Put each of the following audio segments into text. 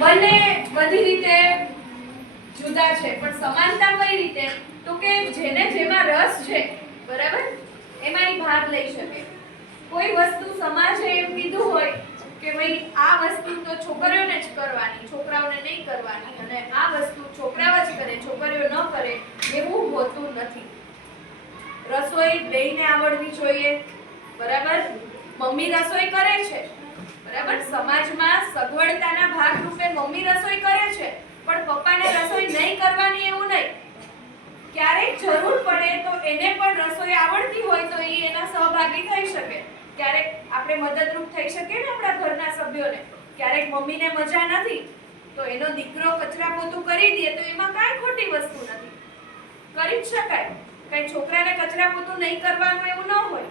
બંને બધી રીતે જુદા છે, પણ સમાનતા કઈ રીતે? તો કે જેને જેમાં રસ છે, બરાબર? એમાં ભાગ લઈ શકે. કોઈ વસ્તુ સમાજે એમ કીધું હોય કે ભાઈ આ વસ્તુ તો છોકરીઓને જ કરવાની, છોકરાઓને નહીં કરવાની, અને આ વસ્તુ છોકરાઓ જ કરે, છોકરીઓ ન કરે, એવું હોતું નથી. રસોઈ બેયને આવડવી જોઈએ, બરાબર? મમ્મી રસોઈ કરે છે સમાજમાં સગવડતાના ભાગરૂપે મમ્મી રસોઈ કરે છે, પણ પપ્પાને રસોઈ નહીં કરવાની એવું નહીં. ક્યારેક જરૂર પડે તો એને પણ રસોઈ આવડતી હોય તો એ એના સહભાગી થઈ શકે. ક્યારેક આપણે મદદરૂપ થઈ શકીએ ને આપણા ઘરના સભ્યોને. ક્યારેક મમ્મીને મજા નથી, તો એનો દીકરો કચરા પોતું કરી દે તો એમાં કાંઈ ખોટી વસ્તુ નથી. કરી જ શકાય. કઈ છોકરાને કચરા પોતું નહીં કરવાનું એવું ન હોય.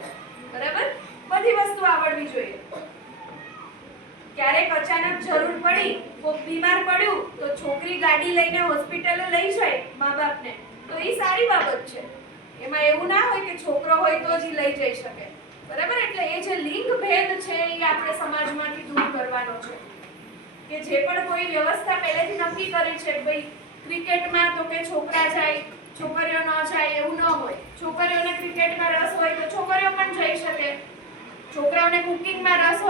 બરાબર? બધી વસ્તુ આવડવી જોઈએ. ક્યારેક અચાનક જરૂર પડી, કોક બીમાર પડ્યું, તો છોકરી ગાડી લઈને હોસ્પિટલે લઈ જાય મા બાપને તો એ સારી બાબત છે. એમાં એવું ના હોય કે છોકરો હોય તો જ લઈ જઈ શકે. બરાબર? એટલે એ જે લિંગ ભેદ છે એ આપણે સમાજમાંથી દૂર કરવાનો છે. કે જે પણ કોઈ વ્યવસ્થા પહેલેથી નક્કી કરી છે ભાઈ ક્રિકેટમાં તો કે છોકરા જાય, છોકરીઓ ન જાય એવું ન હોય. છોકરીઓને ક્રિકેટમાં રસ હોય તો છોકરીઓ પણ જઈ શકે. છોકરાઓને કુકિંગમાં રસ હોય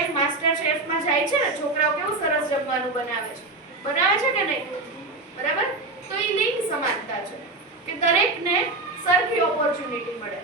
કેમ માસ્ટર શેફમાં જાય છે ને, છોકરાઓ કેવું સરસ જમવાનું બનાવે છે. બનાવે છે કે નહીં? બરાબર? તો એ લિંગ સમાનતા છે કે દરેકને સરખી ઓપોર્ચ્યુનિટી મળે.